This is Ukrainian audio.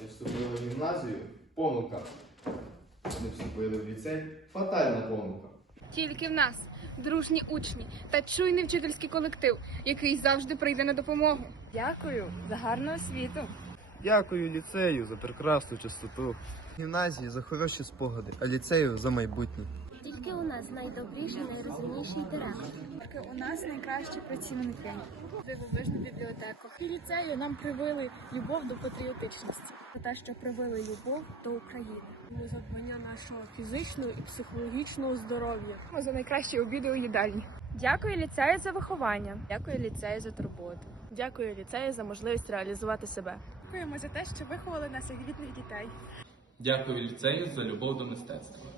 Не вступили в гімназію помилка. Не вступили в ліцей фатальна помилка. Тільки в нас дружні учні та чуйний вчительський колектив, який завжди прийде на допомогу. Дякую за гарну освіту. Дякую ліцею за прекрасну чистоту. Гімназії за хороші спогади, а ліцею за майбутнє. Тільки у нас найдобріший, найрозумніший директор. Тільки у нас найкращий працівники. Дивовижну бібліотеку. І ліцею нам привили любов до патріотичності. За те, що привили любов до України. За задбання нашого фізичного і психологічного здоров'я. За найкращі обіди у їдальні. Дякую ліцею за виховання. Дякую ліцею за турботу. Дякую ліцею за можливість реалізувати себе. Дякуємо за те, що виховали нас як гідних дітей. Дякую ліцею за любов до мистецтва.